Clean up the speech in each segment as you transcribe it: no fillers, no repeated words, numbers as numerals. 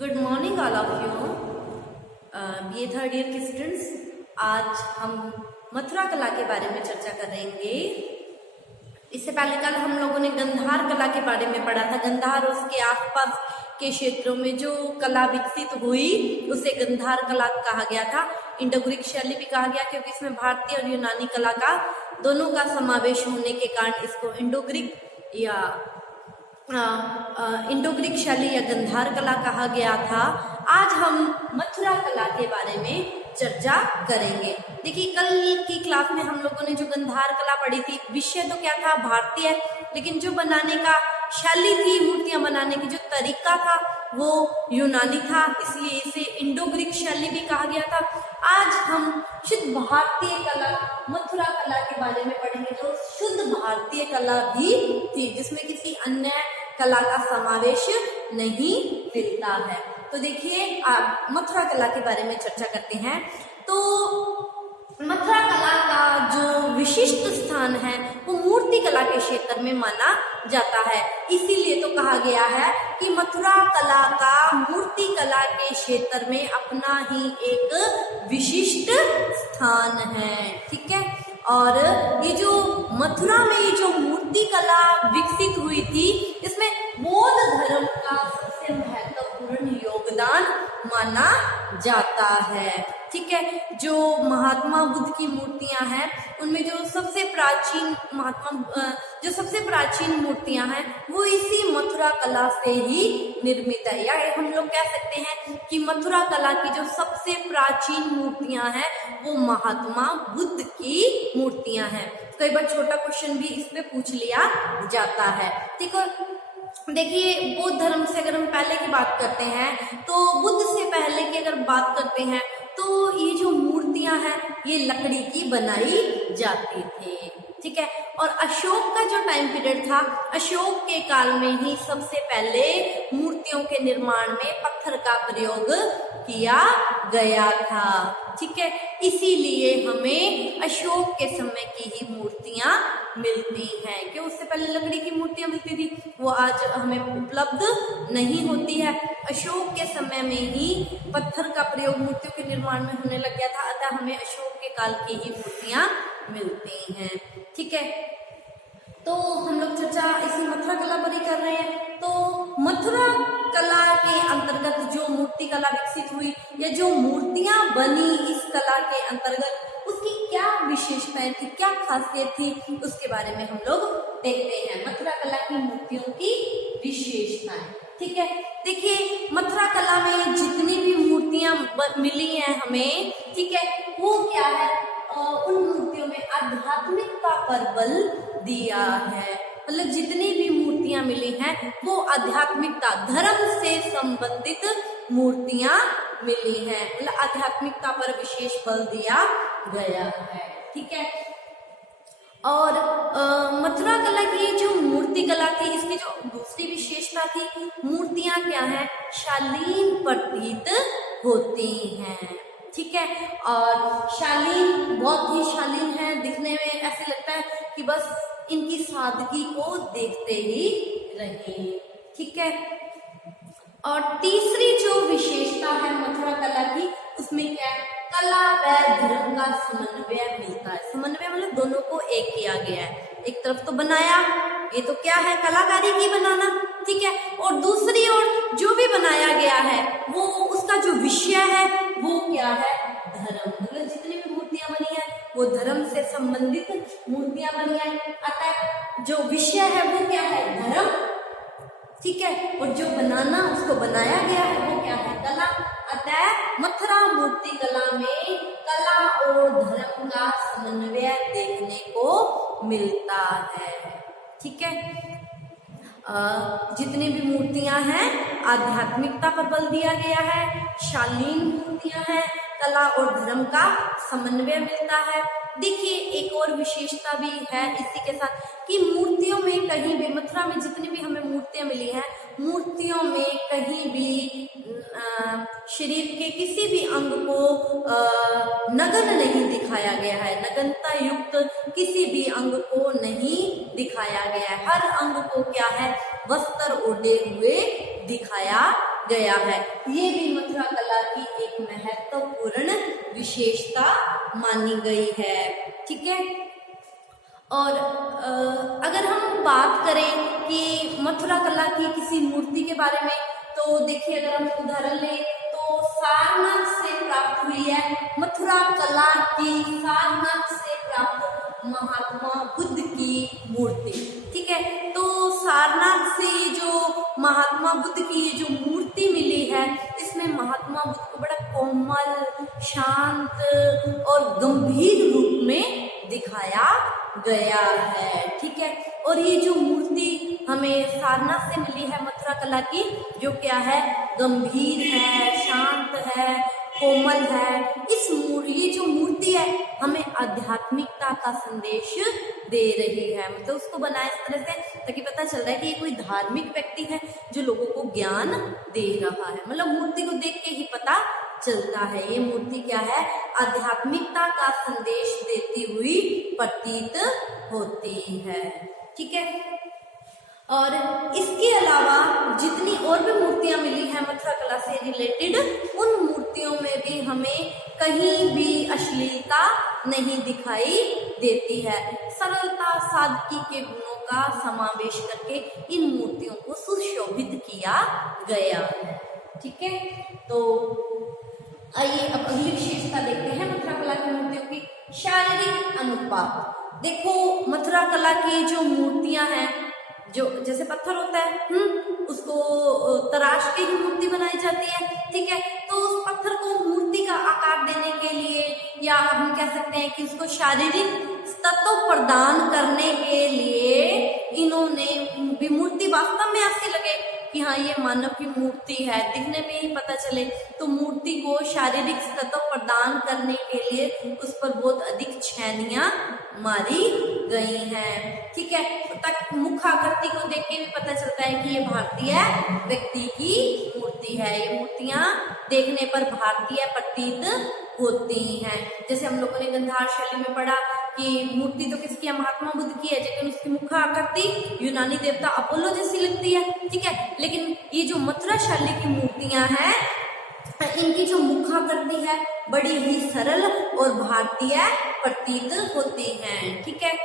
Good morning all of you. BA third year के students, आज हम मथुरा कला के बारे में चर्चा करेंगे। इससे पहले कल हम लोगों ने गंधार कला के बारे में पढ़ा था। गंधार और उसके आसपास के क्षेत्रों में जो कला विकसित हुई उसे गंधार कला कहा गया था। इंडो ग्रीक शैली भी कहा गया क्योंकि इसमें भारतीय और यूनानी कला का दोनों का समावेश होने के कारण इसको इंडो ग्रीक शैली या गंधार कला कहा गया था। आज हम मथुरा कला के बारे में चर्चा करेंगे। देखिए, कल की क्लास में हम लोगों ने जो गंधार कला पढ़ी थी, विषय तो क्या था, भारतीय, लेकिन जो बनाने का शैली थी, मूर्तियां बनाने की जो तरीका था वो यूनानी था, इसलिए इसे इंडो ग्रीक शैली भी कहा गया था। आज हम शुद्ध भारतीय कला मथुरा कला के बारे में पढ़ेंगे, जो शुद्ध भारतीय कला भी थी, जिसमें किसी अन्य कला का समावेश नहीं मिलता है। तो देखिए, आप मथुरा कला के बारे में चर्चा करते हैं। तो मथुरा कला का जो विशिष्ट स्थान है वो मूर्ति कला के क्षेत्र में माना जाता है। इसीलिए तो कहा गया है कि मथुरा कला का मूर्ति कला के क्षेत्र में अपना ही एक विशिष्ट स्थान है। ठीक है, और ये जो मथुरा में ये जो मूर्ति कला विकसित हुई थी, इसमें बौद्ध धर्म का सबसे महत्वपूर्ण योगदान माना जाता है। ठीक है, जो महात्मा बुद्ध की मूर्तियां हैं उनमें जो सबसे प्राचीन मूर्तियां हैं वो इसी मथुरा कला से ही निर्मित है। या हम लोग कह सकते हैं कि मथुरा कला की जो सबसे प्राचीन मूर्तियां हैं वो महात्मा बुद्ध की मूर्तियां हैं। कई बार छोटा क्वेश्चन भी इस पे पूछ लिया जाता है। ठीक है, देखिए, बौद्ध धर्म से अगर हम पहले की बात करते हैं तो बुद्ध से पहले की अगर बात करते हैं तो ये जो मूर्तियां हैं ये लकड़ी की बनाई जाती थी। ठीक है, और अशोक का जो टाइम पीरियड था, अशोक के काल में ही सबसे पहले मूर्तियों के निर्माण में पत्थर का प्रयोग किया गया था। ठीक है, इसीलिए हमें अशोक के समय की ही मूर्तियां मिलती हैं। क्यों, उससे पहले लकड़ी की मूर्तियां मिलती थी, वो आज हमें उपलब्ध नहीं होती है। अशोक के समय में ही पत्थर का प्रयोग मूर्तियों के निर्माण में होने लग गया था, अतः हमें अशोक के काल की ही मूर्तियां मिलती हैं। ठीक है, तो हम लोग चर्चा इसी मथुरा कला पर ही कर रहे हैं। तो मथुरा कला के अंतर्गत जो मूर्ति कला विकसित हुई या जो मूर्तियां बनी इस कला के अंतर्गत, उसकी क्या विशेषताएं थी, क्या खासियत थी, उसके बारे में हम लोग देखते हैं। मथुरा कला की मूर्तियों की विशेषताएं। ठीक है, देखिए, मथुरा कला में जितनी भी मूर्तियां मिली हैं हमें, ठीक है, वो क्या है, उन मूर्तियों में आध्यात्मिकता पर बल दिया है। मतलब जितनी भी मूर्तियां मिली हैं वो आध्यात्मिकता, धर्म से संबंधित मूर्तियां मिली हैं, मतलब आध्यात्मिकता पर विशेष बल दिया गया है। ठीक है, और मथुरा कला की जो मूर्ति कला थी, इसकी जो दूसरी विशेषता थी, मूर्तियां क्या हैं, शालीन प्रतीत होती हैं। ठीक है, और शालीन, बहुत ही शालीन है, दिखने में ऐसे लगता है कि बस इनकी सादगी को देखते ही रहें। ठीक है, और तीसरी जो विशेषता है मथुरा कला की, उसमें क्या है, कला व धर्म का समन्वय मिलता है। समन्वय मतलब दोनों को एक किया गया है। एक तरफ तो बनाया, ये तो क्या है, कलाकारी की बनाना। ठीक है, और दूसरी ओर जो भी बनाया गया है वो उसका जो विषय है वो क्या है, धर्म। मतलब जितनी भी मूर्तियां बनी है वो धर्म से संबंधित मूर्तियां बनी है, अतः जो विषय है वो क्या है, धर्म। ठीक है, और जो बनाना, उसको बनाया गया है वो क्या है, कला। अतः मथुरा मूर्ति कला में कला और धर्म का समन्वय देखने को मिलता है। ठीक है, जितनी भी मूर्तियां हैं आध्यात्मिकता पर बल दिया गया है, शालीन मूर्तियां हैं, कला और धर्म का समन्वय मिलता है। देखिए, एक और विशेषता भी है इसी के साथ कि मूर्तियों में कहीं भी, मथुरा में जितनी भी हमें मूर्तियां मिली हैं, मूर्तियों में कहीं भी शरीर के किसी भी अंग को नग्न नहीं दिखाया गया है। नग्नता युक्त किसी भी अंग को नहीं दिखाया गया है। हर अंग को क्या है, वस्त्र ओढ़े हुए दिखाया गया है। ये भी मथुरा कला की एक महत्वपूर्ण विशेषता मानी गई है। ठीक है। और अगर हम बात करें कि मथुरा कला की किसी मूर्ति के बारे में, तो देखिए अगर हम उदाहरण लें तो सारनाथ से प्राप्त हुई है मथुरा कला की, सारनाथ से प्राप्त महात्मा बुद्ध की मूर्ति। ठीक है। तो सारनाथ से जो महात्मा बुद्ध की ये जो मूर्ति मिली है, इसमें महात्मा बुद्ध को बड़ा कोमल, शांत और गंभीर रूप में दिखाया गया है। ठीक है। और ये जो मूर्ति हमें सारनाथ से मिली है मथुरा कला की, जो क्या है, गंभीर है, शांत है, कोमल है। ये जो मूर्ति है हमें आध्यात्मिकता का संदेश दे रही है। मतलब उसको बनाया इस तरह से ताकि पता चल रहा है कि ये कोई धार्मिक व्यक्ति है जो लोगों को ज्ञान दे रहा है। मतलब मूर्ति को देख के ही पता चलता है ये मूर्ति क्या है, आध्यात्मिकता का संदेश देती हुई प्रतीत होती है। ठीक है। और इसके अलावा जितनी और भी मूर्तियां मिली हैं मथुरा कला से रिलेटेड, उन मूर्तियों में भी हमें कहीं भी अश्लीलता नहीं दिखाई देती है। सरलता, सादगी के गुणों का समावेश करके इन मूर्तियों को सुशोभित किया गया है। ठीक है। तो आइए अब अगली विशेषता देखते हैं मथुरा कला की मूर्तियों की। शारीरिक अनुपात। देखो मथुरा कला की जो मूर्तियां हैं, जो जैसे पत्थर होता है उसको तराश के ही मूर्ति बनाई जाती है। ठीक है। तो उस पत्थर को मूर्ति का आकार देने के लिए, या हम कह सकते हैं कि उसको शारीरिक तत्व प्रदान करने के लिए इन्होंने विमूर्ति वास्तव में ऐसी लगे कि हाँ ये मानव की मूर्ति है, दिखने में ही पता चले, तो मूर्ति को शारीरिक तत्व प्रदान करने के लिए उस पर बहुत अधिक छेनियां मारी गई हैं। ठीक है। तक मुखाकृति को देख के भी पता चलता है कि ये भारतीय व्यक्ति की मूर्ति है। ये मूर्तियां देखने पर भारतीय प्रतीत होती हैं। जैसे हम लोगों ने गंधार शैली में पढ़ा कि मूर्ति तो किसकी है, महात्मा बुद्ध की है, लेकिन उसकी मुखाकृति यूनानी देवता अपोलो जैसी लगती है। ठीक है। लेकिन ये जो मथुरा शैली की मूर्तियां हैं, इनकी जो मुखाकृति है बड़ी ही सरल और भारतीय प्रतीत होती हैं। ठीक है।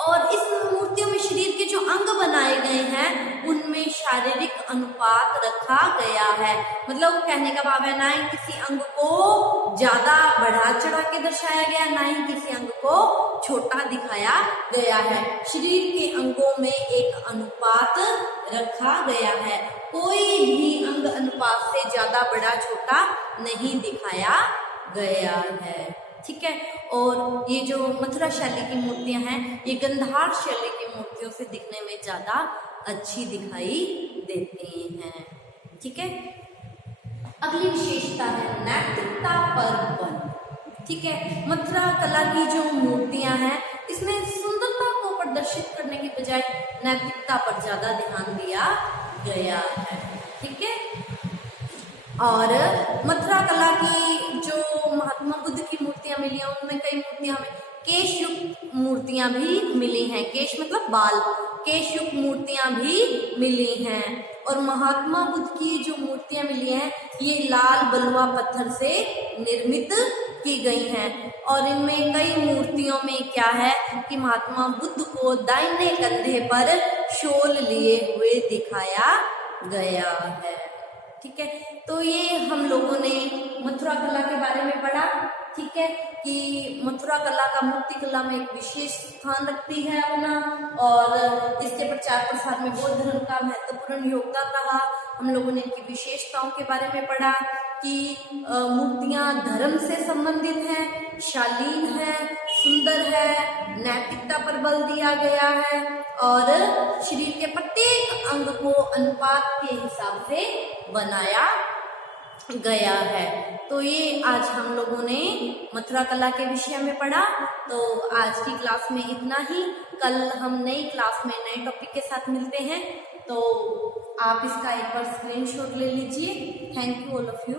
और इस मूर्तियों में शरीर के जो अंग बनाए गए हैं उनमें शारीरिक अनुपात रखा गया है। मतलब कहने का भाव है, ना ही किसी अंग को ज्यादा बढ़ा चढ़ा के दर्शाया गया, ना ही किसी अंग को छोटा दिखाया गया है। शरीर के अंगों में एक अनुपात रखा गया है। कोई भी अंग अनुपात से ज्यादा बड़ा छोटा नहीं दिखाया गया है। ठीक है। और ये जो मथुरा शैली की मूर्तियां हैं, ये गंधार शैली की मूर्तियों से दिखने में ज्यादा अच्छी दिखाई देती हैं। ठीक है। अगली विशेषता है नैतिकता पर बल। ठीक है। मथुरा कला की जो मूर्तियां हैं, इसमें सुंदरता को प्रदर्शित करने की बजाय नैतिकता पर ज्यादा ध्यान दिया गया है। ठीक है। और मथुरा कला की जो महात्मा बुद्ध की मूर्तियां मिली हैं, उनमें कई मूर्तियां हमें केश युक्त मूर्तियां भी मिली हैं। केश मतलब बाल, केश युक्त मूर्तियां भी मिली हैं। और महात्मा बुद्ध की जो मूर्तियां मिली हैं, ये लाल बलुआ पत्थर से निर्मित की गई हैं। और इनमें कई मूर्तियों में क्या है कि महात्मा बुद्ध को दाहिने कंधे पर शूल लिए हुए दिखाया गया है। ठीक है। तो ये हम लोगों ने मथुरा कला के बारे में पढ़ा। ठीक है। कि मथुरा कला का मूर्ति कला में एक विशेष स्थान रखती है अपना, और इसके प्रचार प्रसार में बौद्ध धर्म का महत्वपूर्ण योगदान रहा। हम लोगों ने इनकी विशेषताओं के बारे में पढ़ा कि मूर्तियां धर्म से संबंधित हैं, शालीन है, सुंदर है, नैतिकता पर बल दिया गया है, और शरीर के प्रत्येक अंग को अनुपात के हिसाब से बनाया गया है। तो ये आज हम लोगों ने मथुरा कला के विषय में पढ़ा। तो आज की क्लास में इतना ही। कल हम नई क्लास में नए टॉपिक के साथ मिलते हैं। तो आप इसका एक बार स्क्रीनशॉट ले लीजिए। Thank you all of you.